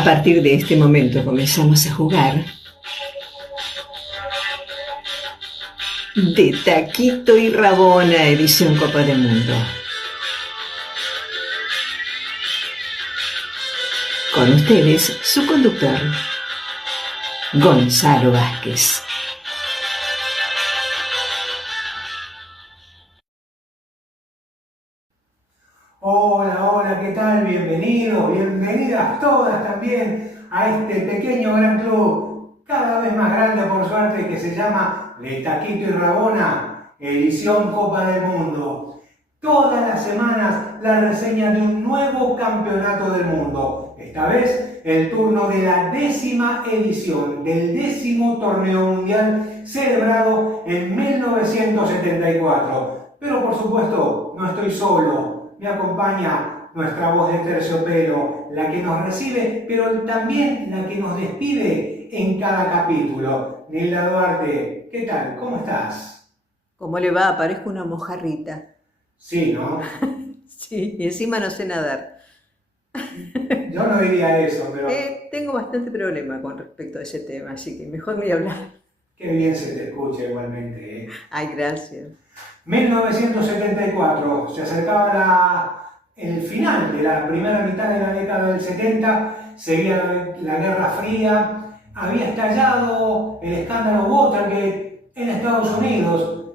A partir de este momento comenzamos a jugar de Taquito y Rabona, edición Copa del Mundo. Con ustedes, su conductor, Gonzalo Vázquez. Hola, hola, ¿qué tal? Bienvenidos, bienvenidas todas también a este pequeño gran club, cada vez más grande por suerte, que se llama de Taquito y Rabona, edición Copa del Mundo. Todas las semanas la reseña de un nuevo campeonato del mundo. Esta vez el turno de la 10ª edición del 10º torneo mundial celebrado en 1974. Pero por supuesto no estoy solo. Me acompaña nuestra voz de terciopelo, la que nos recibe, pero también la que nos despide en cada capítulo. Nilda Duarte, ¿qué tal? ¿Cómo estás? ¿Cómo le va? Parezco una mojarrita. Sí, ¿no? Sí, y encima no sé nadar. Yo no diría eso, pero Tengo bastante problema con respecto a ese tema, así que mejor ni hablar. qué bien se te escucha igualmente, ¿eh? Ay, gracias. 1974, se acercaba el final de la primera mitad de la década del 70, seguía la Guerra Fría, había estallado el escándalo Watergate en Estados Unidos,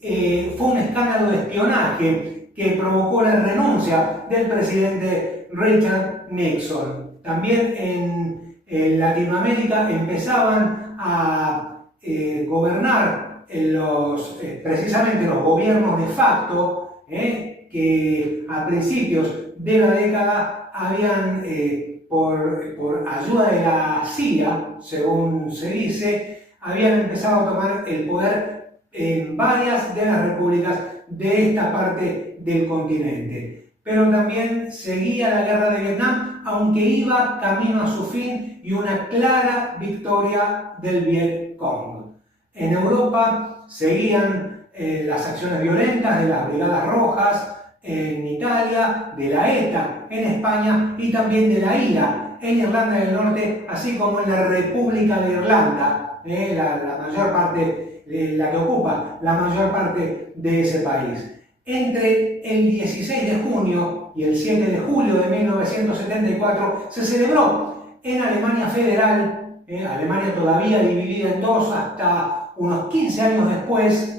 fue un escándalo de espionaje que provocó la renuncia del presidente Richard Nixon. También en Latinoamérica empezaban a gobernar precisamente los gobiernos de facto, que a principios de la década habían, por ayuda de la CIA, según se dice, habían empezado a tomar el poder en varias de las repúblicas de esta parte del continente. Pero también seguía la guerra de Vietnam, aunque iba camino a su fin y una clara victoria del Vietcong. En Europa seguían las acciones violentas de las Brigadas Rojas, en Italia, de la ETA, en España y también de la IRA, en Irlanda del Norte, así como en la República de Irlanda, la mayor parte, la que ocupa la mayor parte de ese país. Entre el 16 de junio y el 7 de julio de 1974 se celebró en Alemania Federal, Alemania todavía dividida en dos hasta unos 15 años después,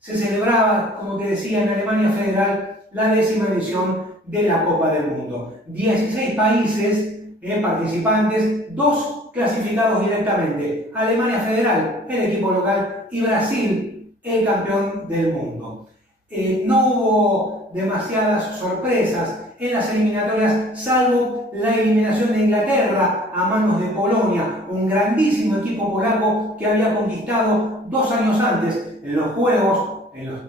se celebraba, como te decía, en Alemania Federal la 10ª edición de la Copa del Mundo. 16 países participantes, 2 clasificados directamente: Alemania Federal, el equipo local, y Brasil, el campeón del mundo. No hubo demasiadas sorpresas en las eliminatorias, salvo la eliminación de Inglaterra a manos de Polonia, un grandísimo equipo polaco que había conquistado 2 años antes en los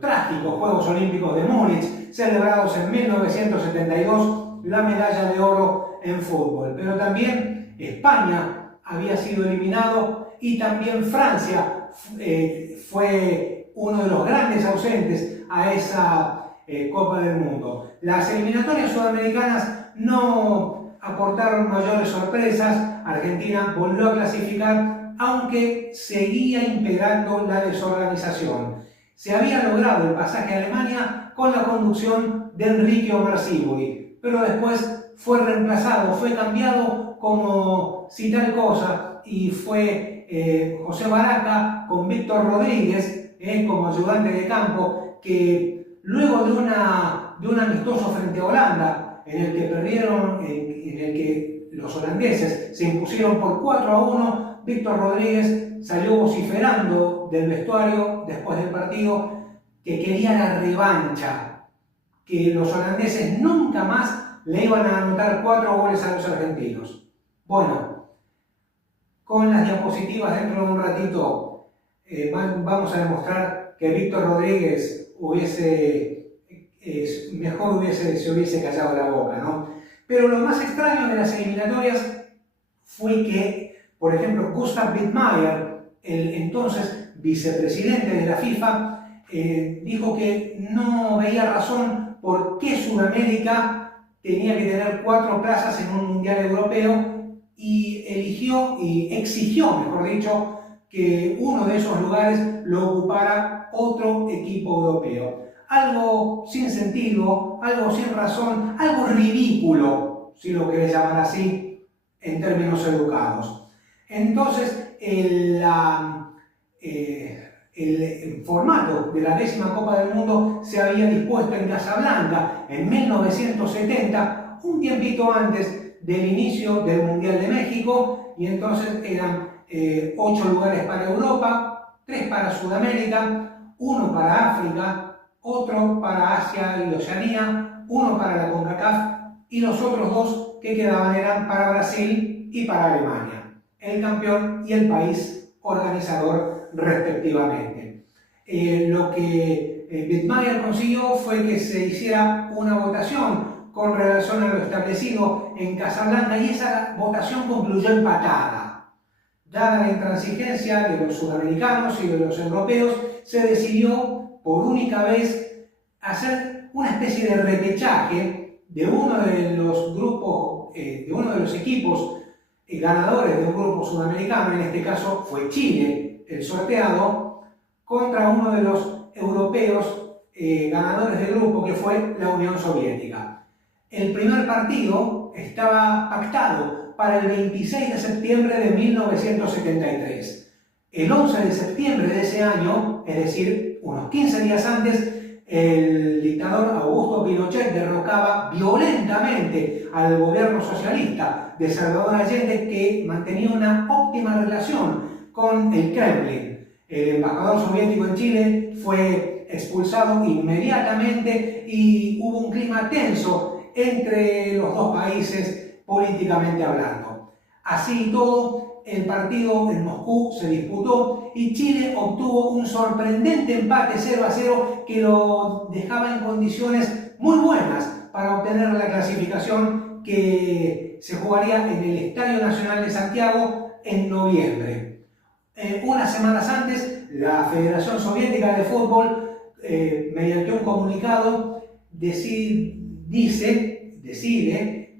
trágicos Juegos Olímpicos de Múnich, celebrados en 1972, la medalla de oro en fútbol. Pero también España había sido eliminado y también Francia fue uno de los grandes ausentes a esa Copa del Mundo. Las eliminatorias sudamericanas no aportaron mayores sorpresas. Argentina volvió a clasificar, aunque seguía imperando la desorganización. Se había logrado el pasaje a Alemania con la conducción de Enrique Omar Sivori, pero después fue reemplazado, fue cambiado como si tal cosa, y fue José Baraca con Víctor Rodríguez como ayudante de campo, que luego de un amistoso frente a Holanda, en el que perdieron, en el que los holandeses se impusieron por 4-1, Víctor Rodríguez salió vociferando del vestuario después del partido que quería la revancha, que los holandeses nunca más le iban a anotar 4 goles a los argentinos. Bueno, con las diapositivas dentro de un ratito vamos a demostrar que Víctor Rodríguez se hubiese callado la boca, ¿no? Pero lo más extraño de las eliminatorias fue que, por ejemplo, Gustav Wittmeier, el entonces vicepresidente de la FIFA, dijo que no veía razón por qué Sudamérica tenía que tener 4 plazas en un mundial europeo y eligió y exigió, mejor dicho, que uno de esos lugares lo ocupara otro equipo europeo. Algo sin sentido, algo sin razón, algo ridículo, si lo querés llamar así, en términos educados. Entonces, el formato de la 10ª Copa del Mundo se había dispuesto en Casablanca en 1970, un tiempito antes del inicio del Mundial de México, y entonces eran 8 lugares para Europa, 3 para Sudamérica, 1 para África, otro para Asia y Oceanía, 1 para la CONCACAF, y los otros 2 que quedaban eran para Brasil y para Alemania, el campeón y el país organizador respectivamente. Lo que Wittmeier consiguió fue que se hiciera una votación con relación a lo establecido en Casablanca, y esa votación concluyó empatada. Dada la intransigencia de los sudamericanos y de los europeos, se decidió por única vez hacer una especie de repechaje de uno de los grupos, de uno de los equipos ganadores de un grupo sudamericano. En este caso fue Chile el sorteado, contra uno de los europeos ganadores del grupo, que fue la Unión Soviética. El primer partido estaba pactado para el 26 de septiembre de 1973. El 11 de septiembre de ese año, es decir, unos 15 días antes, el dictador Augusto Pinochet derrocaba violentamente al gobierno socialista de Salvador Allende, que mantenía una óptima relación con el Kremlin. El embajador soviético en Chile fue expulsado inmediatamente y hubo un clima tenso entre los dos países políticamente hablando. Así y todo, el partido en Moscú se disputó y Chile obtuvo un sorprendente empate 0-0 que lo dejaba en condiciones muy buenas para obtener la clasificación que se jugaría en el Estadio Nacional de Santiago en noviembre. Unas semanas antes, la Federación Soviética de Fútbol, mediante un comunicado, decide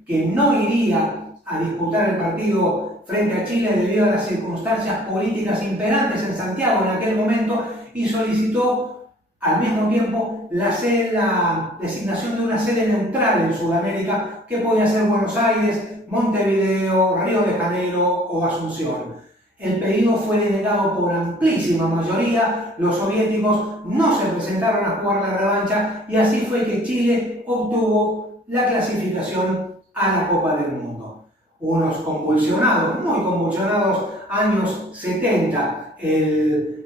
que no iría a disputar el partido frente a Chile debido a las circunstancias políticas imperantes en Santiago en aquel momento, y solicitó al mismo tiempo la designación de una sede neutral en Sudamérica, que podía ser Buenos Aires, Montevideo, Río de Janeiro o Asunción. El pedido fue denegado por amplísima mayoría. Los soviéticos no se presentaron a jugar la revancha, y así fue que Chile obtuvo la clasificación a la Copa del Mundo. Unos convulsionados, muy convulsionados años 70,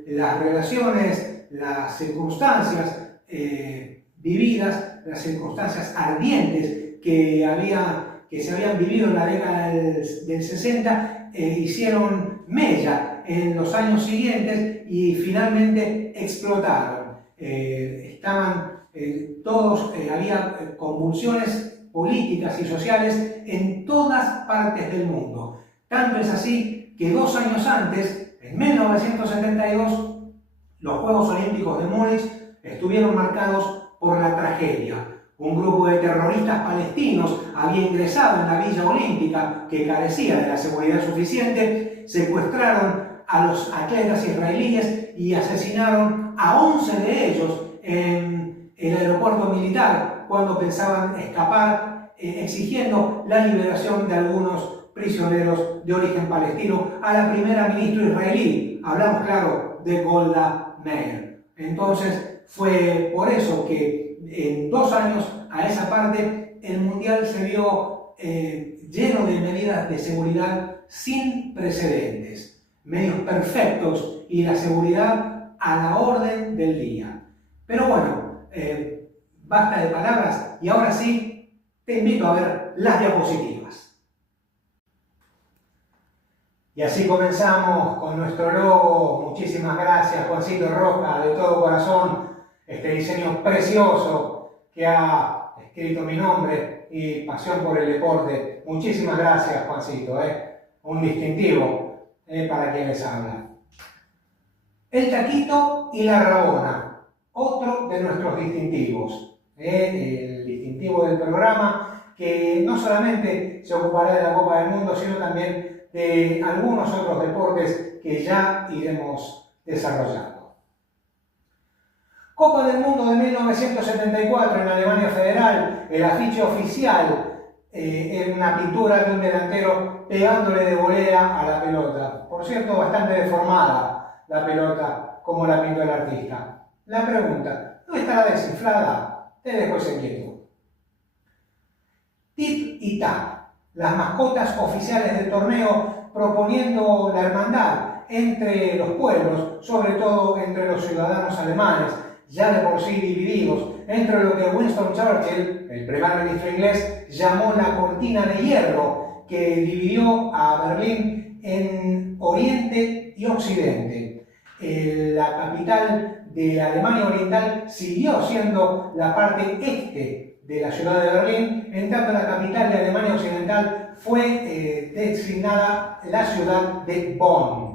las relaciones, las circunstancias vividas, las circunstancias ardientes que se habían vivido en la década del 60, hicieron mella en los años siguientes y finalmente explotaron. Había convulsiones políticas y sociales en todas partes del mundo. Tanto es así que 2 años antes, en 1972, los Juegos Olímpicos de Múnich estuvieron marcados por la tragedia. Un grupo de terroristas palestinos había ingresado en la Villa Olímpica, que carecía de la seguridad suficiente, secuestraron a los atletas israelíes y asesinaron a 11 de ellos en el aeropuerto militar cuando pensaban escapar, exigiendo la liberación de algunos prisioneros de origen palestino a la primera ministra israelí. Hablamos, claro, de Golda Meir. Entonces, fue por eso que en 2 años a esa parte el Mundial se vio lleno de medidas de seguridad sin precedentes, medios perfectos y la seguridad a la orden del día. Pero bueno, basta de palabras y ahora sí te invito a ver las diapositivas. Y así comenzamos con nuestro logo. Muchísimas gracias, Juancito Roca, de todo corazón. Este diseño precioso que ha escrito mi nombre y pasión por el deporte. Muchísimas gracias, Juancito. Un distintivo para quien les habla. El taquito y la rabona, otro de nuestros distintivos. El distintivo del programa que no solamente se ocupará de la Copa del Mundo, sino también de algunos otros deportes que ya iremos desarrollando. Copa del Mundo de 1974 en Alemania Federal, el afiche oficial en una pintura de un delantero pegándole de volea a la pelota. Por cierto, bastante deformada la pelota, como la pintó el artista. La pregunta, ¿no estará desinflada? Te dejo esa inquietud. Tip y Tap, las mascotas oficiales del torneo, proponiendo la hermandad entre los pueblos, sobre todo entre los ciudadanos alemanes, ya de por sí divididos, entre lo que Winston Churchill, el primer ministro inglés, llamó la cortina de hierro, que dividió a Berlín en Oriente y Occidente. La capital de Alemania Oriental siguió siendo la parte este de la ciudad de Berlín, en tanto la capital de Alemania Occidental fue designada la ciudad de Bonn.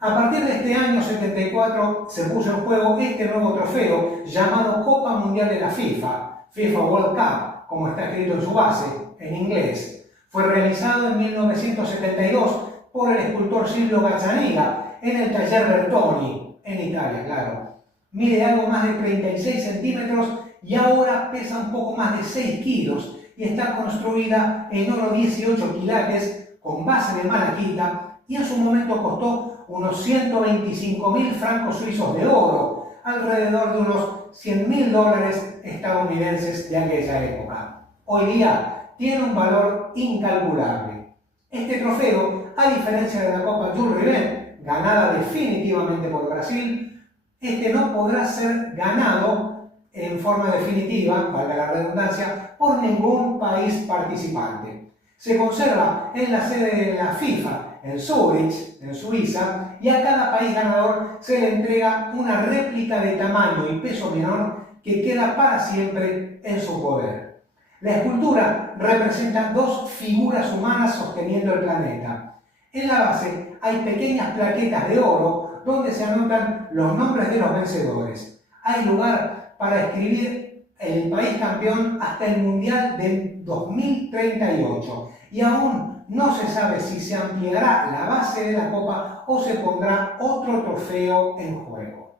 A partir de este año 74 se puso en juego este nuevo trofeo llamado Copa Mundial de la FIFA, FIFA World Cup, como está escrito en su base, en inglés. Fue realizado en 1972 por el escultor Silvio Gazzaniga en el taller Bertoni, en Italia, claro. Mide algo más de 36 centímetros y ahora pesa un poco más de 6 kilos y está construida en oro 18 quilates con base de malaquita y en su momento costó unos 125.000 francos suizos de oro, alrededor de unos 100.000 dólares estadounidenses de aquella época. Hoy día tiene un valor incalculable. Este trofeo, a diferencia de la Copa Jules Rimet, ganada definitivamente por Brasil, este no podrá ser ganado en forma definitiva, valga la redundancia, por ningún país participante. Se conserva en la sede de la FIFA, en Zurich, en Suiza, y a cada país ganador se le entrega una réplica de tamaño y peso menor que queda para siempre en su poder. La escultura representa dos figuras humanas sosteniendo el planeta. En la base hay pequeñas plaquetas de oro donde se anotan los nombres de los vencedores. Hay lugar para escribir el país campeón hasta el Mundial del 2038 y aún no se sabe si se ampliará la base de la copa o se pondrá otro trofeo en juego.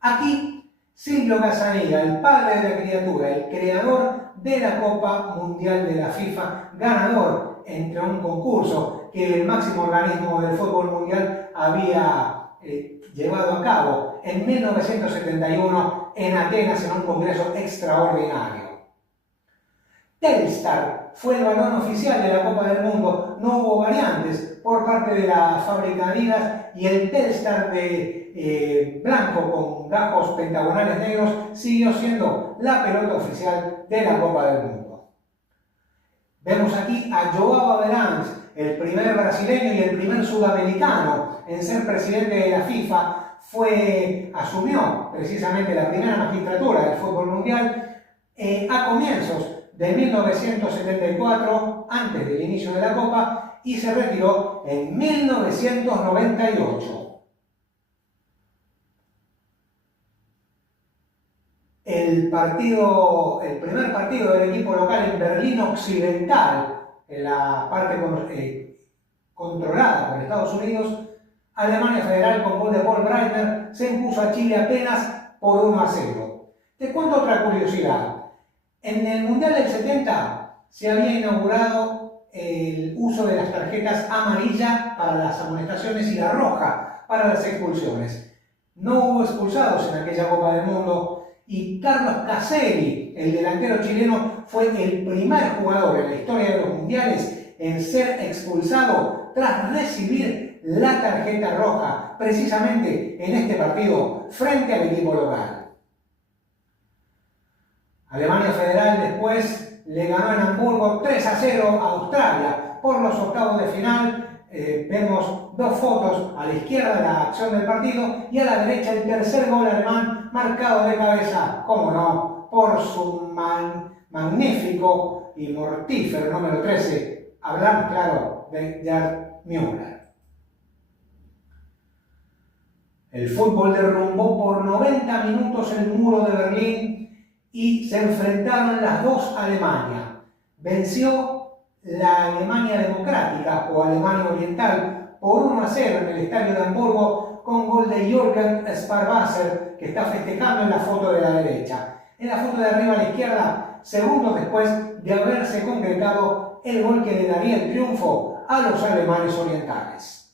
Aquí, Silvio Gazzaniga, el padre de la criatura, el creador de la Copa Mundial de la FIFA, ganador entre un concurso que el máximo organismo del fútbol mundial había llevado a cabo en 1971 en Atenas en un congreso extraordinario. Telstar fue el balón oficial de la Copa del Mundo, no hubo variantes por parte de la fábrica Adidas y el Telstar de blanco con gajos pentagonales negros siguió siendo la pelota oficial de la Copa del Mundo. Vemos aquí a João Avelange, el primer brasileño y el primer sudamericano en ser presidente de la FIFA, asumió precisamente la primera magistratura del fútbol mundial a comienzos de 1974, antes del inicio de la Copa, y se retiró en 1998. El primer partido del equipo local en Berlín Occidental, en la parte controlada por Estados Unidos, Alemania Federal con gol de Paul Breitner se impuso a Chile apenas por 1-0. Te cuento otra curiosidad. En el Mundial del 70 se había inaugurado el uso de las tarjetas amarilla para las amonestaciones y la roja para las expulsiones. No hubo expulsados en aquella Copa del Mundo y Carlos Caselli, el delantero chileno, fue el primer jugador en la historia de los mundiales en ser expulsado tras recibir la tarjeta roja, precisamente en este partido frente al equipo local. Alemania Federal después le ganó en Hamburgo 3-0 a Australia por los octavos de final. Vemos dos fotos, a la izquierda la acción del partido y a la derecha el tercer gol alemán marcado de cabeza, cómo no, por su magnífico y mortífero número 13. Hablamos, claro, de Gerd Müller. El fútbol derrumbó por 90 minutos el muro de Berlín y se enfrentaron las dos Alemanias. Venció la Alemania democrática o Alemania oriental por 1-0 en el estadio de Hamburgo con gol de Jürgen Sparwasser, que está festejando en la foto de la derecha. En la foto de arriba a la izquierda, segundos después de haberse concretado el gol que le daría el triunfo a los alemanes orientales.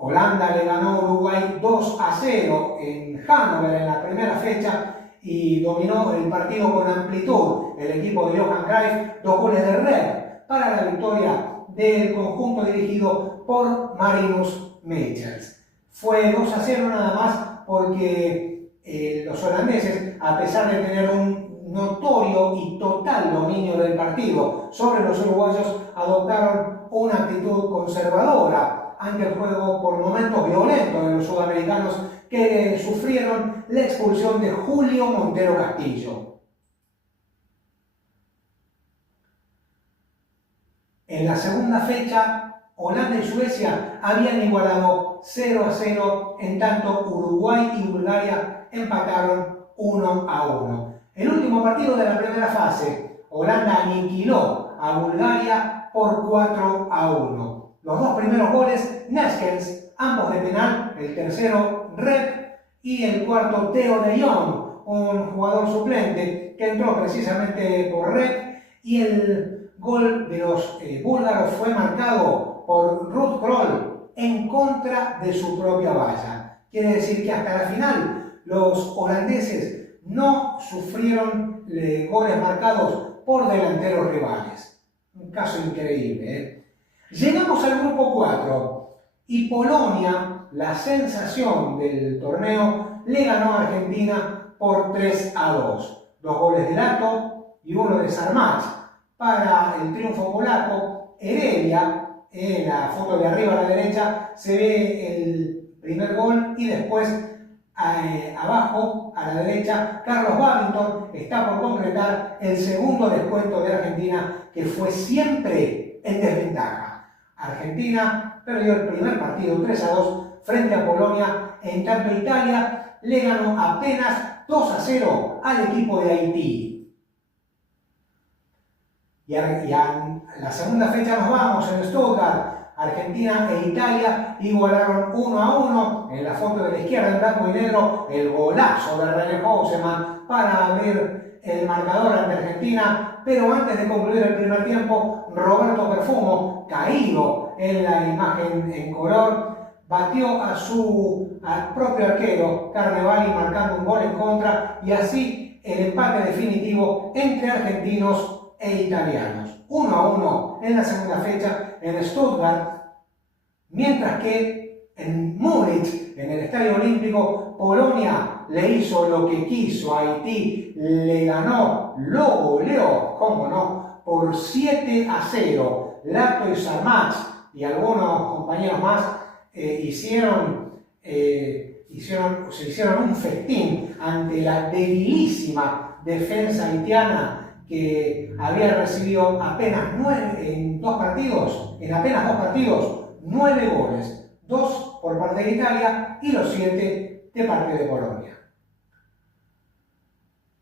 Holanda le ganó a Uruguay 2-0 en Hannover en la primera fecha y dominó el partido con amplitud. El equipo de Johan Cruyff, 2 goles de Red para la victoria del conjunto dirigido por Marinus Michels. Fue 2-0 nada más porque los holandeses, a pesar de tener un notorio y total dominio del partido sobre los uruguayos, adoptaron una actitud conservadora ante el juego por momentos violentos de los sudamericanos que sufrieron la expulsión de Julio Montero Castillo. En la segunda fecha, Holanda y Suecia habían igualado 0-0, en tanto Uruguay y Bulgaria empataron 1-1. El último partido de la primera fase, Holanda aniquiló a Bulgaria por 4-1. Los dos primeros goles, Neskens, ambos de penal, el tercero Rep y el cuarto Theo de Jong, un jugador suplente que entró precisamente por Rep, y el gol de los búlgaros fue marcado por Ruud Krol en contra de su propia valla. Quiere decir que hasta la final los holandeses no sufrieron goles marcados por delanteros rivales. Un caso increíble, ¿eh? Llegamos al grupo 4 y Polonia, la sensación del torneo, le ganó a Argentina por 3-2. 2 goles de Lato y 1 de Sarmach. Para el triunfo polaco, Heredia, en la foto de arriba a la derecha, se ve el primer gol y después abajo a la derecha, Carlos Babington está por concretar el segundo descuento de Argentina, que fue siempre en desventaja. Argentina perdió el primer partido 3-2 frente a Polonia, en tanto Italia le ganó apenas 2-0 al equipo de Haití. Y a la segunda fecha nos vamos en Stuttgart. Argentina e Italia igualaron 1-1. En la foto de la izquierda en blanco y negro, el golazo de René Houseman para abrir el marcador ante Argentina. Pero antes de concluir el primer tiempo, Roberto Perfumo, caído en la imagen en color, batió a su propio arquero Carnevali, marcando un gol en contra, y así el empate definitivo entre argentinos e italianos. 1-1 en la segunda fecha en Stuttgart, mientras que en Múnich, en el Estadio Olímpico, Polonia le hizo lo que quiso a Haití, le ganó, lo goleó, cómo no, por 7-0. Lato y Sarmach y algunos compañeros más se hicieron un festín ante la debilísima defensa haitiana, que había recibido apenas 9 partidos, 9 goles, 2 por parte de Italia y los 7 de parte de Polonia.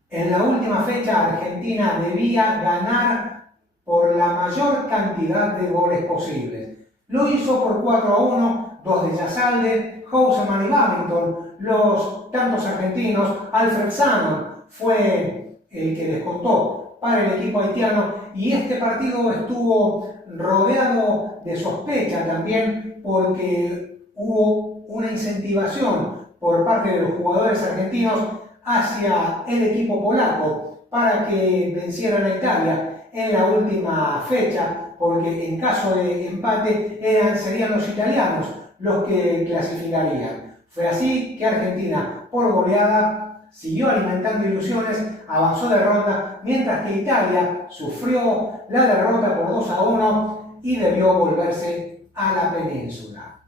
En la última fecha, Argentina debía ganar por la mayor cantidad de goles posibles. Lo hizo por 4-1, 2 de Yazalde, Houseman y Babington, los tantos argentinos. Alfred Shannon fue el que descontó para el equipo haitiano, y este partido estuvo rodeado de sospecha también, porque hubo una incentivación por parte de los jugadores argentinos hacia el equipo polaco para que vencieran a Italia en la última fecha, porque en caso de empate serían los italianos los que clasificarían. Fue así que Argentina, por goleada, siguió alimentando ilusiones, avanzó de ronda, mientras que Italia sufrió la derrota por 2-1 y debió volverse a la península.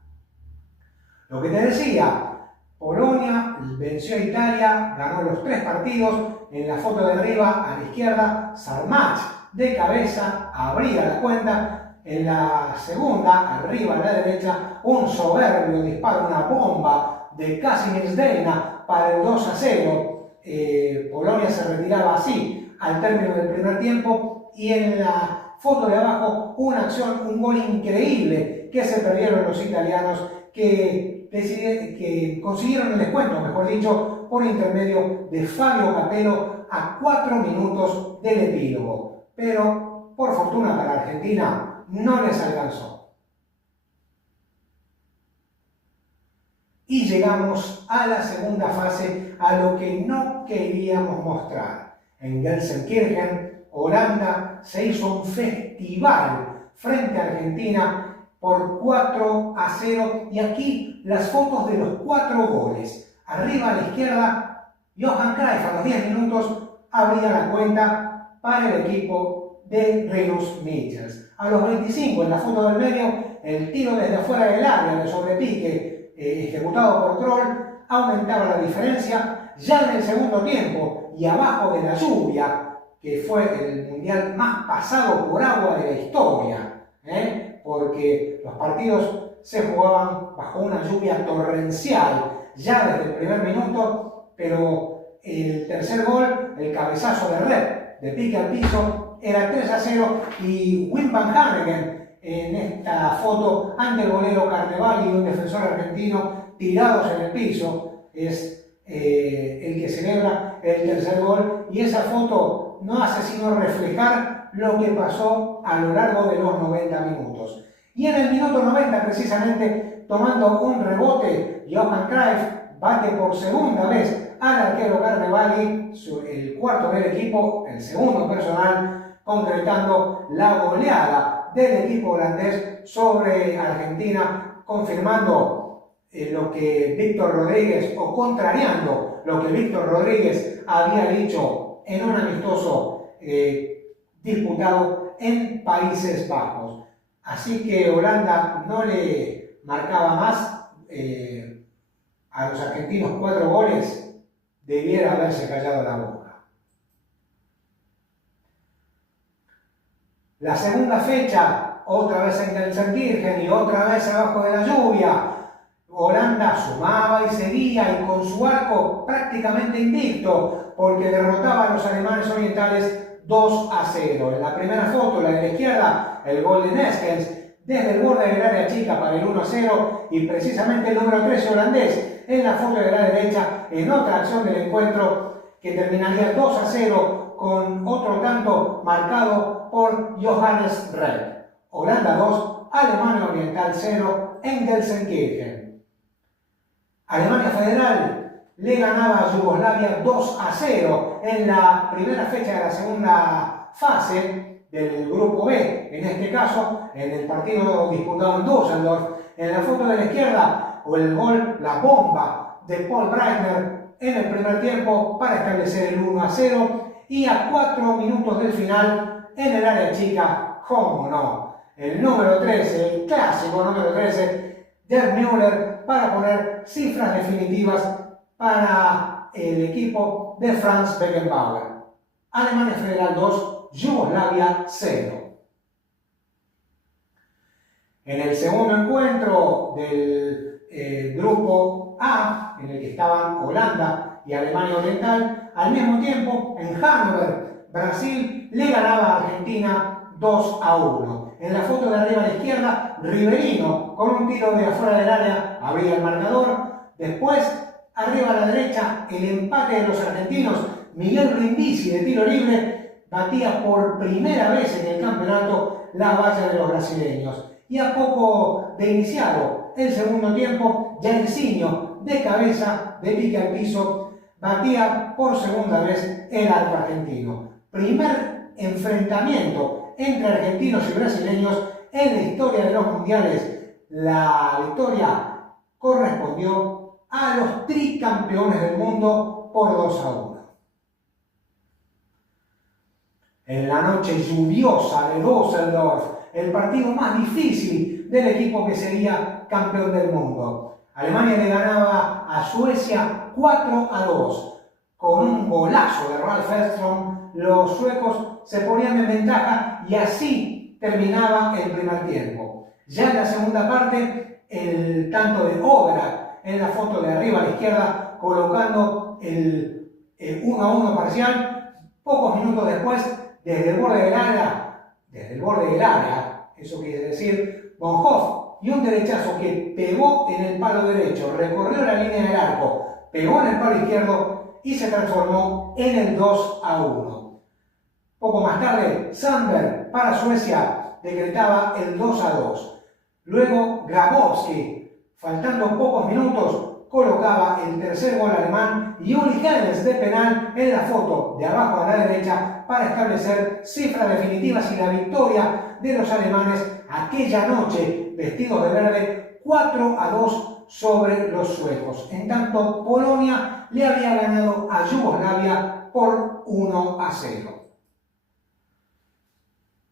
Lo que te decía, Polonia venció a Italia, ganó los 3 partidos. En la foto de arriba a la izquierda, Sarmach de cabeza abría la cuenta. En la segunda, arriba a la derecha, un soberbio disparo, una bomba de Kazimierz Delna para el 2-0. Polonia se retiraba así al término del primer tiempo, y en la foto de abajo una acción, un gol increíble que se perdieron los italianos, que consiguieron el descuento, mejor dicho, por intermedio de Fabio Capello a 4 minutos del epílogo. Pero, por fortuna para Argentina, no les alcanzó. Y llegamos a la segunda fase, a lo que no queríamos mostrar. En Gelsenkirchen, Holanda se hizo un festival frente a Argentina por 4-0, y aquí las fotos de los 4 goles. Arriba a la izquierda, Johan Cruyff a los 10 minutos abría la cuenta para el equipo de Renus Michels. A los 25, en la foto del medio, el tiro desde afuera del área de sobrepique ejecutado por Kroll aumentaba la diferencia. Ya en el segundo tiempo, y abajo de la lluvia, que fue el mundial más pasado por agua de la historia, porque los partidos se jugaban bajo una lluvia torrencial ya desde el primer minuto, pero el tercer gol, el cabezazo de Red, de pique al piso, era 3-0, y Wim van Hanegem en esta foto ante el golero Carnevali, un defensor argentino, tirados en el piso, es el que celebra el tercer gol, y esa foto no hace sino reflejar lo que pasó a lo largo de los 90 minutos. Y en el minuto 90, precisamente, tomando un rebote, Johan Cruyff bate por segunda vez al arquero Carnevali, el cuarto del equipo, el segundo personal, concretando la goleada del equipo holandés sobre Argentina, confirmando lo que Víctor Rodríguez, o contrariando lo que Víctor Rodríguez había dicho en un amistoso disputado en Países Bajos. Así que Holanda no le marcaba más a los argentinos 4 goles, debiera haberse callado la boca. La segunda fecha, otra vez en Gelsenkirchen y otra vez abajo de la lluvia. Holanda sumaba y seguía, y con su arco prácticamente invicto, porque derrotaba a los alemanes orientales 2-0. En la primera foto, la de la izquierda, el gol de Neskens desde el borde del área chica para el 1-0, y precisamente el número 13 holandés en la foto de la derecha, en otra acción del encuentro que terminaría 2-0 con otro tanto marcado por Johannes Red. Holanda 2, Alemania Oriental 0 en Gelsenkirchen. Alemania Federal le ganaba a Yugoslavia 2-0 en la primera fecha de la segunda fase del grupo B. En este caso, en el partido disputado en Düsseldorf, en la foto de la izquierda, o el gol, la bomba de Paul Breitner en el primer tiempo para establecer el 1-0, y a 4 minutos del final, en el área chica, cómo no, el número 13, el clásico número 13, Gerd Müller, para poner cifras definitivas para el equipo de Franz Beckenbauer. Alemania Federal 2, Yugoslavia 0. En el segundo encuentro del grupo A, en el que estaban Holanda y Alemania Oriental, al mismo tiempo, en Hannover, Brasil le ganaba a Argentina 2-1. En la foto de arriba a la izquierda, Riverino, con un tiro de afuera del área, abría el marcador. Después, arriba a la derecha, el empate de los argentinos. Miguel Brindisi, de tiro libre, batía por primera vez en el campeonato la valla de los brasileños. Y a poco de iniciado el segundo tiempo, Jairzinho, de cabeza, de pique al piso, batía por segunda vez el arco argentino. Primer enfrentamiento entre argentinos y brasileños en la historia de los mundiales. La victoria correspondió a los tricampeones del mundo por 2-1. En la noche lluviosa de Düsseldorf, el partido más difícil del equipo que sería campeón del mundo. Alemania le ganaba a Suecia 4-2. Con un golazo de Ralf Edström, los suecos se ponían en ventaja, y así terminaba el primer tiempo. Ya en la segunda parte, el tanto de Obra en la foto de arriba a la izquierda, colocando el 1-1 parcial. Pocos minutos después, desde el borde del área, eso quiere decir, Von Hoff y un derechazo que pegó en el palo derecho, recorrió la línea del arco, pegó en el palo izquierdo y se transformó en el 2-1. Poco más tarde, Sandberg para Suecia decretaba el 2-2. Luego Grabowski, faltando pocos minutos, colocaba el tercer gol alemán y Uli Hoeneß de penal en la foto de abajo a la derecha para establecer cifras definitivas y la victoria de los alemanes aquella noche, vestidos de verde, 4-2 sobre los suecos. En tanto, Polonia le había ganado a Yugoslavia por 1-0.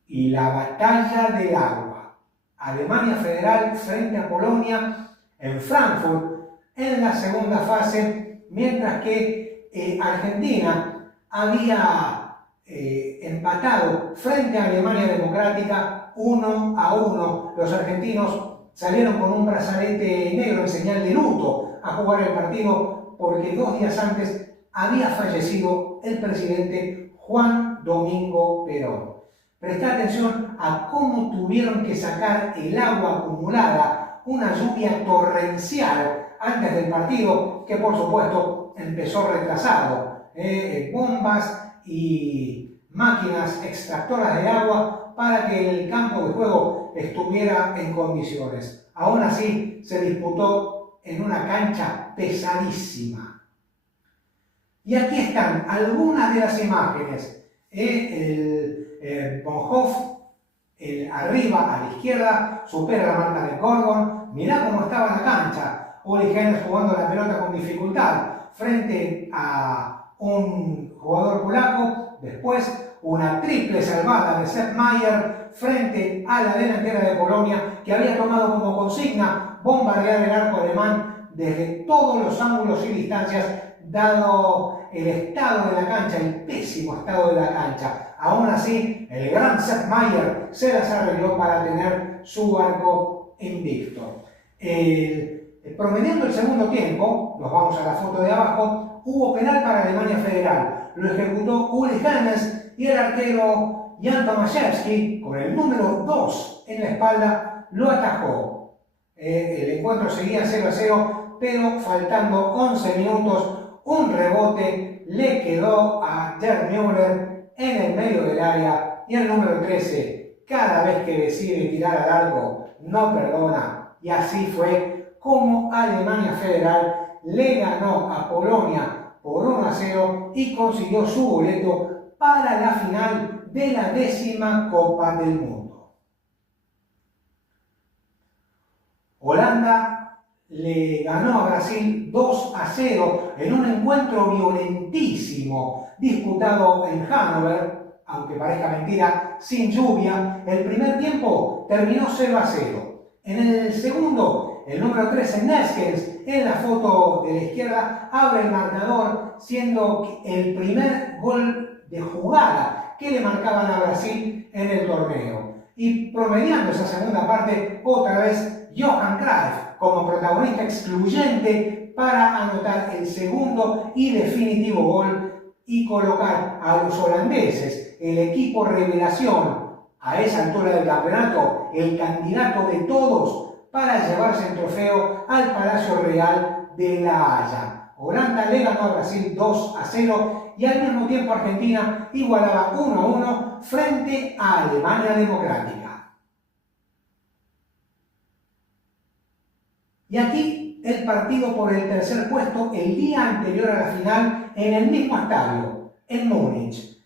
Y la batalla del agua. Alemania Federal frente a Polonia en Frankfurt en la segunda fase, mientras que Argentina había empatado frente a Alemania Democrática 1-1. Los argentinos salieron con un brazalete negro en señal de luto a jugar el partido porque 2 días antes había fallecido el presidente Juan Domingo Perón. Prestá atención a cómo tuvieron que sacar el agua acumulada, una lluvia torrencial antes del partido, que por supuesto empezó retrasado. Bombas y máquinas extractoras de agua para que el campo de juego estuviera en condiciones. Aún así, se disputó en una cancha pesadísima. Y aquí están algunas de las imágenes. Von Hoff, arriba a la izquierda, supera la marca de Gorgon. Mirá cómo estaba la cancha. Uli Hoeneß jugando la pelota con dificultad frente a un jugador polaco. Después, una triple salvada de Sepp Maier frente a la delantera de Polonia, que había tomado como consigna bombardear el arco alemán desde todos los ángulos y distancias, dado el estado de la cancha, el pésimo estado de la cancha. Aún así, el gran Sepp Maier se las arregló para tener su arco invicto. Promediando el segundo tiempo, nos vamos a la foto de abajo, hubo penal para Alemania Federal. Lo ejecutó Uli Hoeneß y el arquero Jan Tomaszewski, con el número 2 en la espalda, lo atajó. El encuentro seguía 0-0, pero faltando 11 minutos, un rebote le quedó a Gerd Müller en el medio del área y el número 13, cada vez que decide tirar al arco, no perdona. Y así fue como Alemania Federal le ganó a Polonia por 1-0 y consiguió su boleto para la final de la 10ª Copa del Mundo. Holanda le ganó a Brasil 2-0 en un encuentro violentísimo disputado en Hannover, aunque parezca mentira, sin lluvia. El primer tiempo terminó 0-0. En el segundo, el número 13, Neskens, en la foto de la izquierda, abre el marcador, siendo el primer gol de jugada que le marcaban a Brasil en el torneo. Y promediando esa segunda parte, otra vez Johan Cruyff como protagonista excluyente para anotar el segundo y definitivo gol y colocar a los holandeses, el equipo revelación a esa altura del campeonato, el candidato de todos para llevarse el trofeo al Palacio Real de La Haya. Holanda le ganó a Brasil 2-0 y al mismo tiempo Argentina igualaba 1-1 frente a Alemania Democrática. Y aquí el partido por el tercer puesto el día anterior a la final en el mismo estadio, en Múnich.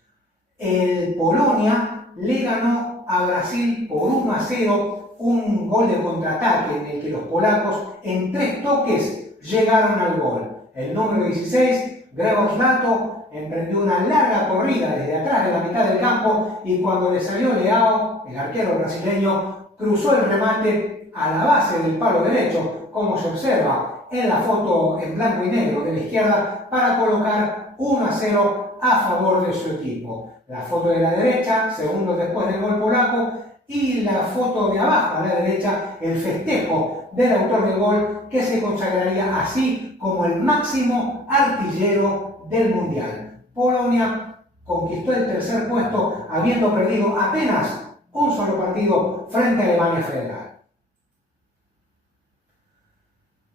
El Polonia le ganó a Brasil por 1-0, un gol de contraataque en el que los polacos en 3 toques llegaron al gol. El número 16, Grzegorz Lato, emprendió una larga corrida desde atrás de la mitad del campo y cuando le salió Leao, el arquero brasileño, cruzó el remate a la base del palo derecho, como se observa en la foto en blanco y negro de la izquierda, para colocar 1-0 a favor de su equipo. La foto de la derecha, segundos después del gol polaco, y la foto de abajo a la derecha, el festejo del autor del gol, que se consagraría así como el máximo artillero momento del Mundial. Polonia conquistó el tercer puesto habiendo perdido apenas un solo partido frente a Alemania Federal.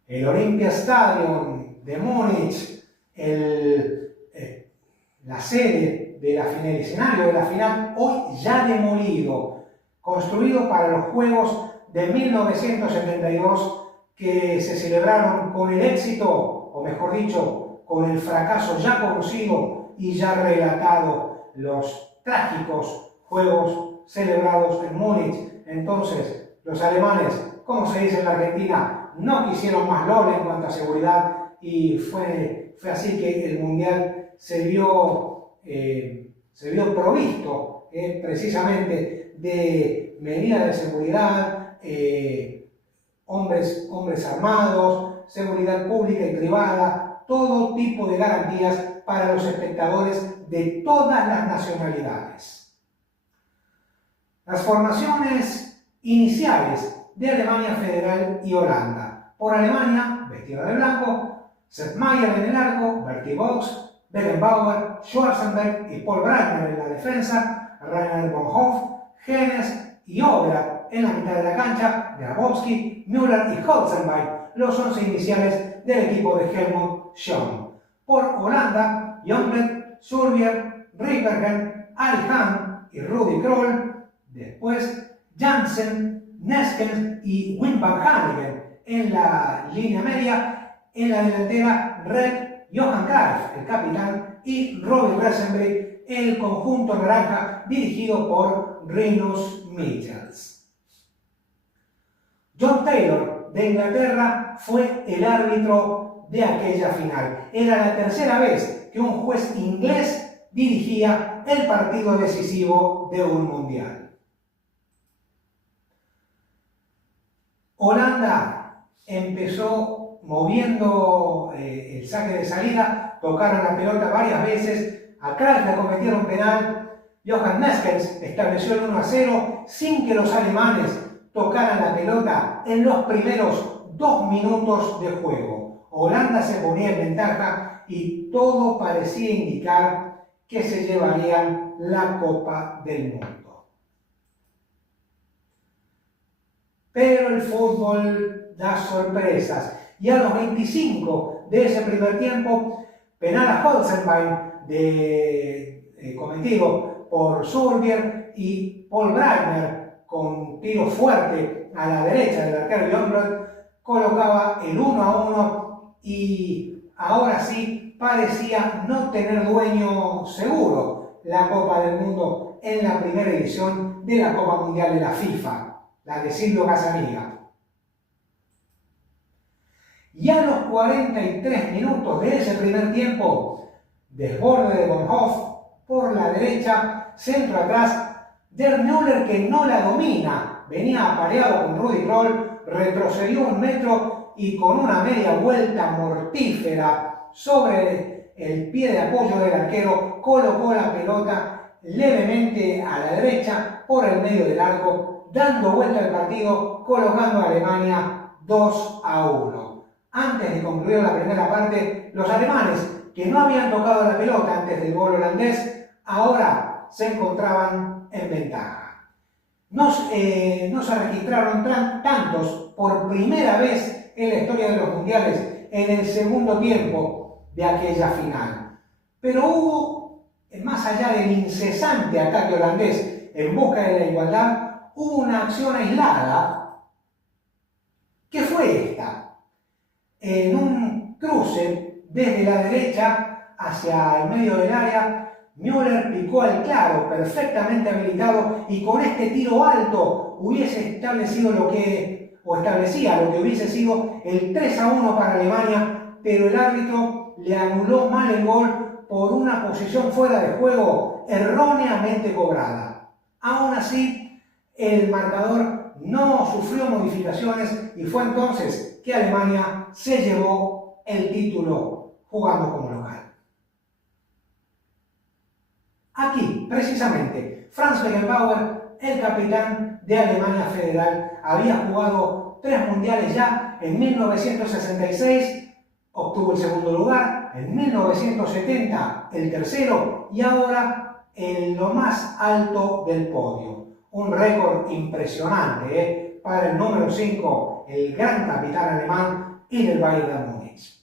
El Olympia Stadium de Múnich, la sede de la final, el escenario de la final, hoy ya demolido, construido para los Juegos de 1972 que se celebraron con el éxito, o mejor dicho, con el fracaso ya conocido y ya relatado, los trágicos Juegos celebrados en Múnich. Entonces, los alemanes, como se dice en la Argentina, no quisieron más lore en cuanto a seguridad y fue así que el Mundial se vio provisto precisamente de medidas de seguridad, hombres armados, seguridad pública y privada, todo tipo de garantías para los espectadores de todas las nacionalidades. Las formaciones iniciales de Alemania Federal y Holanda. Por Alemania, vestida de blanco, Sepp Maier en el arco, Bertie Vogts, Beckenbauer, Schwarzenberg y Paul Breitner en la defensa, Rainer Bonhoff, Hennes y Obra en la mitad de la cancha, Grabowski, Müller y Holzenbein, los 11 iniciales del equipo de Helmut Schön. Por Holanda, Jongbloed, Surbier, Rippergen, Ali Hahn y Rudi Krol. Después, Jansen, Neskens y Wim van Hanegem en la línea media. En la delantera, Red, Johan Cruyff, el capitán, y Robbie Rosenberg, el conjunto naranja dirigido por Rinus Michels. John Taylor de Inglaterra fue el árbitro de aquella final. Era la tercera vez que un juez inglés dirigía el partido decisivo de un mundial. Holanda empezó moviendo el saque de salida, tocaron la pelota varias veces, a Cruyff le cometieron penal, Johan Neskens estableció el 1-0 sin que los alemanes tocaran la pelota en los primeros 2 minutos de juego. Holanda se ponía en ventaja y todo parecía indicar que se llevarían la Copa del Mundo. Pero el fútbol da sorpresas y a los 25 de ese primer tiempo, penal a Holzenbein cometido por Surbier y Paul Breitner con tiro fuerte a la derecha del arquero Jongbloed colocaba el 1-1 y ahora sí parecía no tener dueño seguro la Copa del Mundo en la primera edición de la Copa Mundial de la FIFA, la de Silvio Casamiga. Y a los 43 minutos de ese primer tiempo, desborde de Bonhoff por la derecha, centro atrás, Der Müller que no la domina, venía apareado con Rudi Krol, retrocedió 1 metro y con una media vuelta mortífera sobre el pie de apoyo del arquero, colocó la pelota levemente a la derecha por el medio del arco, dando vuelta al partido, colocando a Alemania 2-1. Antes de concluir la primera parte, los alemanes, que no habían tocado la pelota antes del gol holandés, ahora se encontraban en ventaja. No se registraron tantos por primera vez en la historia de los mundiales en el segundo tiempo de aquella final. Pero hubo, más allá del incesante ataque holandés en busca de la igualdad, hubo una acción aislada. ¿Qué fue esta? En un cruce desde la derecha hacia el medio del área, Müller picó al claro, perfectamente habilitado, y con este tiro alto hubiese establecido establecía lo que hubiese sido el 3-1 para Alemania, pero el árbitro le anuló mal el gol por una posición fuera de juego erróneamente cobrada. Aún así, el marcador no sufrió modificaciones y fue entonces que Alemania se llevó el título jugando como local. Aquí, precisamente, Franz Beckenbauer, el capitán de Alemania Federal, había jugado 3 mundiales ya. En 1966 obtuvo el segundo lugar, Mundial, en 1970 el tercero y ahora en lo más alto del podio. Un récord impresionante para el número 5, el gran capitán alemán en el Bayern de Múnich.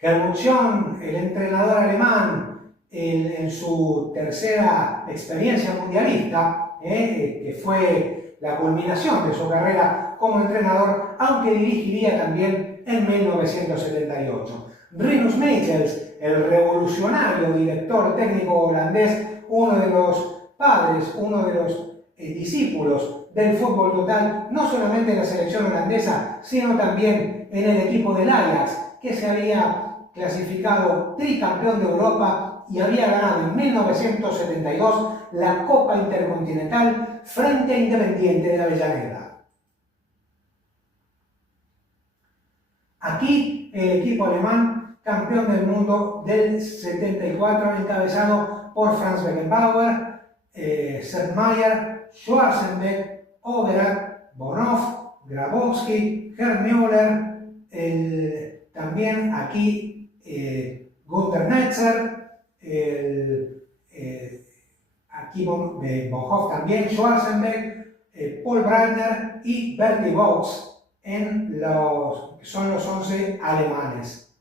Helmut Schön, el entrenador alemán, en su tercera experiencia mundialista, que fue la culminación de su carrera como entrenador, aunque dirigiría también en 1978. Rinus Michels, el revolucionario director técnico holandés, uno de los padres, uno de los discípulos del fútbol total, no solamente en la selección holandesa, sino también en el equipo del Ajax, que se había clasificado tricampeón de Europa y había ganado en 1972 la Copa Intercontinental frente a Independiente de Avellaneda. Aquí el equipo alemán, campeón del mundo del 74, encabezado por Franz Beckenbauer, Sepp Maier, Schwarzenbeck, Overath, Bonhoff, Grabowski, Gerd Müller, también aquí Günter Netzer, aquí Bonhoff también, Schwarzenbeck, Paul Breitner y Bertie Vogts son los 11 alemanes.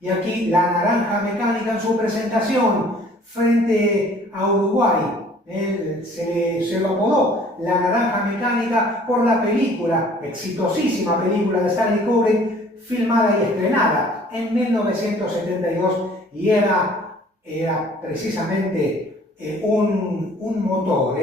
Y aquí la naranja mecánica en su presentación frente a Uruguay. Se lo apodó la naranja mecánica por la película, exitosísima película de Stanley Kubrick, filmada y estrenada en 1972, y era precisamente un motor,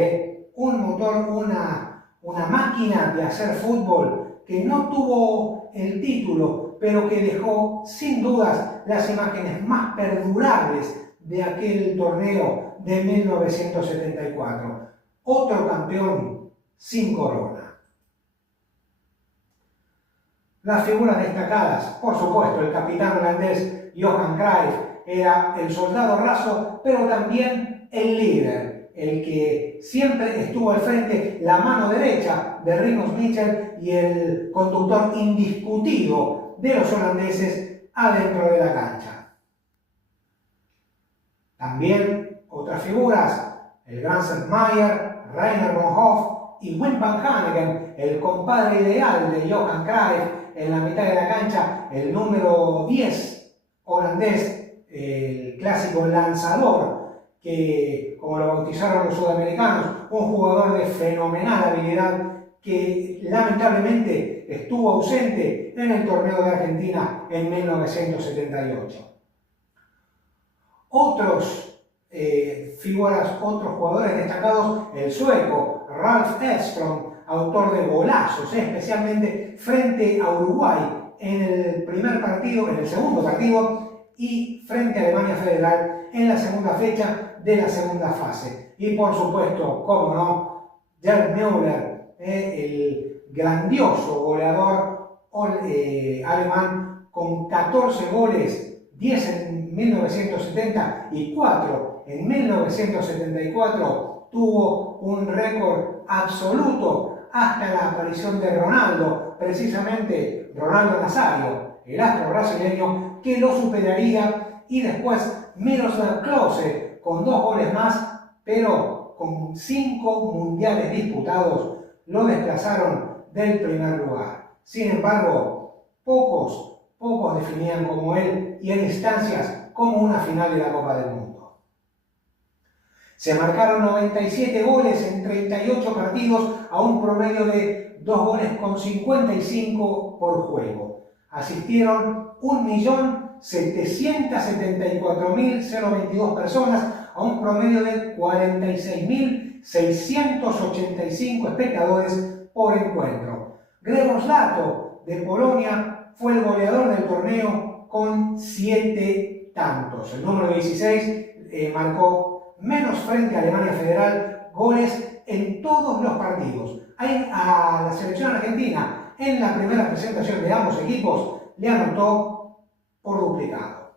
una máquina de hacer fútbol que no tuvo el título, pero que dejó sin dudas las imágenes más perdurables de aquel torneo de 1974. Otro campeón sin corona. Las figuras destacadas, por supuesto, el capitán holandés Johan Cruyff era el soldado raso, pero también el líder, el que siempre estuvo al frente, la mano derecha de Rinus Michels y el conductor indiscutido de los holandeses adentro de la cancha. También otras figuras, el gran Sepp Maier, Rainer Bonhoff y Wim van Hanegem, el compadre ideal de Johan Cruyff en la mitad de la cancha, el número 10 holandés, el clásico lanzador, que como lo bautizaron los sudamericanos, un jugador de fenomenal habilidad que lamentablemente estuvo ausente en el torneo de Argentina en 1978. Otros jugadores destacados, el sueco Ralf Edström, autor de golazos, especialmente frente a Uruguay en el segundo partido y frente a Alemania Federal en la segunda fecha de la segunda fase. Y por supuesto, cómo no, Gerd Müller, el grandioso goleador alemán con 14 goles, 10 en 1970 y 4 en 1974, tuvo un récord absoluto hasta la aparición de Ronaldo, precisamente Ronaldo Nazario, el astro brasileño, que lo superaría, y después Miroslav Klose con 2 goles más, pero con 5 mundiales disputados lo desplazaron del primer lugar. Sin embargo, pocos definían como él, y en instancias como una final de la Copa del Mundo. Se marcaron 97 goles en 38 partidos a un promedio de 2 goles con 55 por juego. Asistieron 1.774.022 personas a un promedio de 46.685 espectadores por encuentro. Grzegorz Lato, de Polonia, fue el goleador del torneo con 7 tantos. El número 16 marcó menos frente a Alemania Federal, goles en todos los partidos. A la selección argentina, en la primera presentación de ambos equipos, le anotó por duplicado.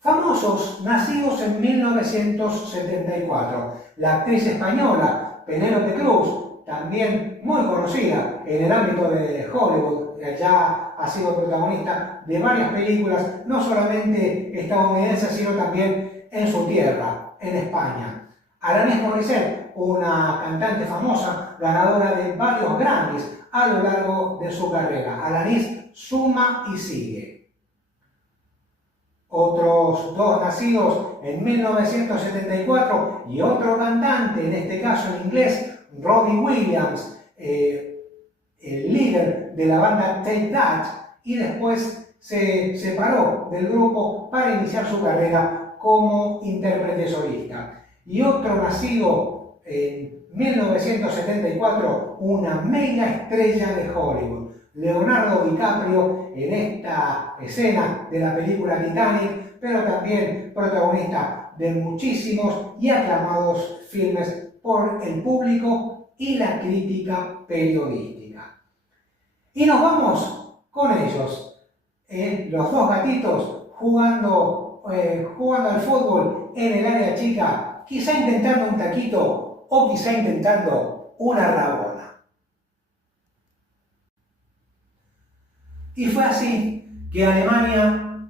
Famosos nacidos en 1974. La actriz española Penélope Cruz, también muy conocida en el ámbito de Hollywood. Ya ha sido protagonista de varias películas, no solamente estadounidenses, sino también en su tierra, en España. Alanis Morissette, una cantante famosa, ganadora de varios Grammys a lo largo de su carrera. Alanis suma y sigue. Otros dos nacidos en 1974 y otro cantante, en este caso en inglés, Robbie Williams, el líder de la banda Take That, y después se separó del grupo para iniciar su carrera como intérprete solista. Y otro nacido en 1974, una mega estrella de Hollywood, Leonardo DiCaprio, en esta escena de la película Titanic, pero también protagonista de muchísimos y aclamados filmes por el público y la crítica periodística. Y nos vamos con ellos, los dos gatitos jugando al fútbol en el área chica, quizá intentando un taquito o quizá intentando una rabona. Y fue así que Alemania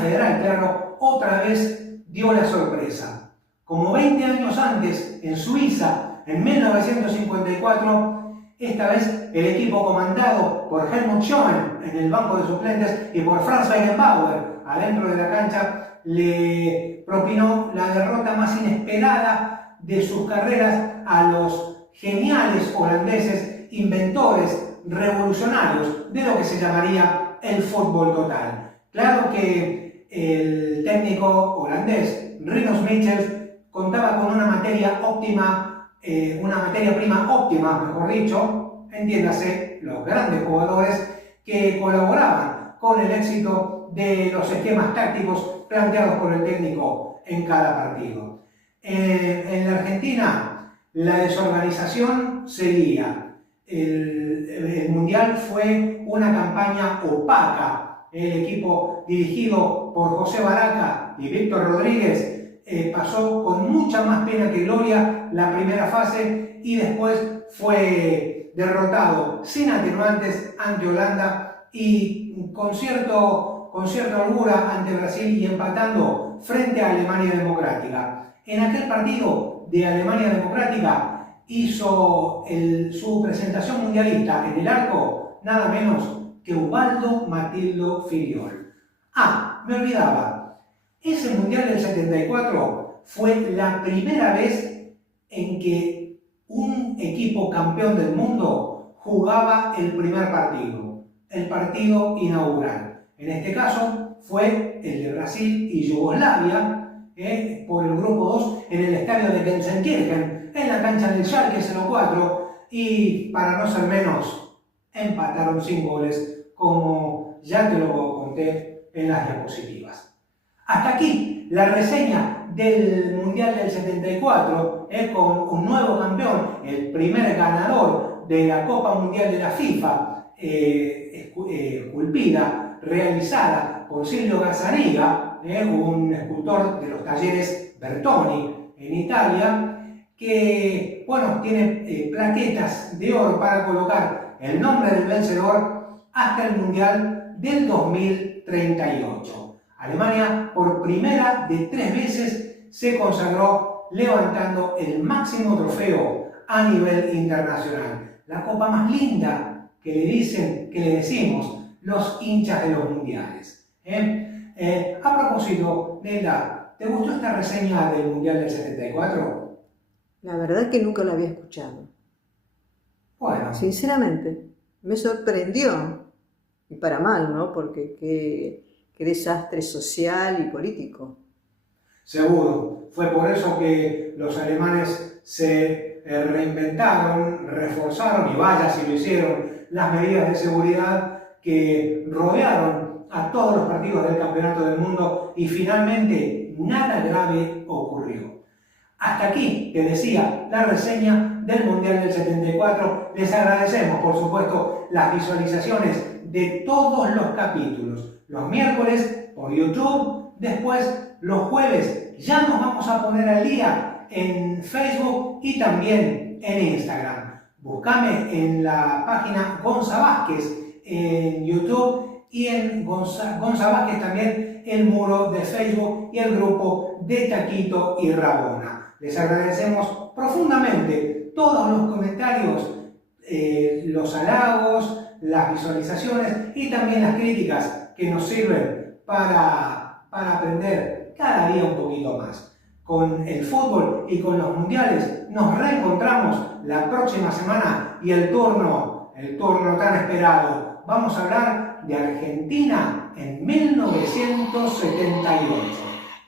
Federal, claro, otra vez dio la sorpresa. Como 20 años antes, en Suiza, en 1954, esta vez el equipo comandado por Helmut Schön en el banco de suplentes y por Franz Beckenbauer adentro de la cancha, le propinó la derrota más inesperada de sus carreras a los geniales holandeses, inventores revolucionarios de lo que se llamaría el fútbol total. Claro que el técnico holandés Rinus Michels contaba con una materia prima óptima, mejor dicho, entiéndase, los grandes jugadores que colaboraban con el éxito de los esquemas tácticos planteados por el técnico en cada partido. En la Argentina, la desorganización seguía. El Mundial fue una campaña opaca. El equipo dirigido por José Baraca y Víctor Rodríguez pasó con mucha más pena que gloria la primera fase y después fue derrotado sin atenuantes ante Holanda y con cierta holgura ante Brasil y empatando frente a Alemania Democrática. En aquel partido de Alemania Democrática hizo su presentación mundialista en el arco nada menos que Ubaldo Matildo Filiol. Me olvidaba, ese Mundial del 74 fue la primera vez en que un equipo campeón del mundo jugaba el primer partido, el partido inaugural. En este caso fue el de Brasil y Yugoslavia, por el grupo 2 en el estadio de Gelsenkirchen, en la cancha del Schalke 04, y para no ser menos, empataron sin goles, como ya te lo conté en las diapositivas. Hasta aquí la reseña del Mundial del 74, con un nuevo campeón, el primer ganador de la Copa Mundial de la FIFA, esculpida, realizada por Silvio Gazzaniga, un escultor de los talleres Bertoni en Italia, que tiene plaquetas de oro para colocar el nombre del vencedor hasta el Mundial del 2038. Alemania, por primera de 3 veces, se consagró levantando el máximo trofeo a nivel internacional. La copa más linda que le decimos los hinchas de los mundiales. A propósito, Nelda, ¿te gustó esta reseña del Mundial del 74? La verdad que nunca la había escuchado. Bueno. Sinceramente, me sorprendió. Y para mal, ¿no? Porque qué desastre social y político. Seguro. Fue por eso que los alemanes se reinventaron, reforzaron, y vaya si lo hicieron, las medidas de seguridad que rodearon a todos los partidos del Campeonato del Mundo y finalmente nada grave ocurrió. Hasta aquí, te decía, la reseña del Mundial del 74. Les agradecemos, por supuesto, las visualizaciones de todos los capítulos. Los miércoles por YouTube, después los jueves ya nos vamos a poner al día en Facebook y también en Instagram. Buscame en la página Gonza Vázquez en YouTube y en Gonza Vázquez también el muro de Facebook y el grupo de Taquito y Rabona. Les agradecemos profundamente todos los comentarios, los halagos, las visualizaciones y también las críticas que nos sirven para aprender cada día un poquito más. Con el fútbol y con los mundiales nos reencontramos la próxima semana y el turno tan esperado. Vamos a hablar de Argentina en 1978.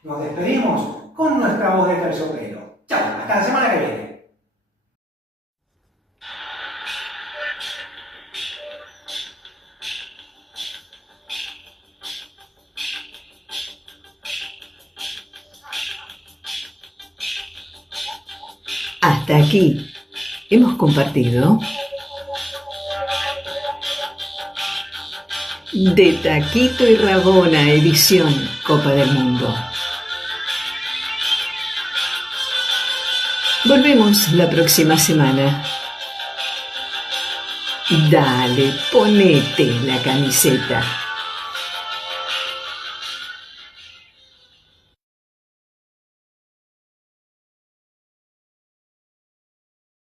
Nos despedimos con nuestra voz de terciopelo. Chao, hasta la semana que viene. Hasta aquí hemos compartido de Taquito y Rabona, edición Copa del Mundo. Volvemos la próxima semana. Dale, ponete la camiseta.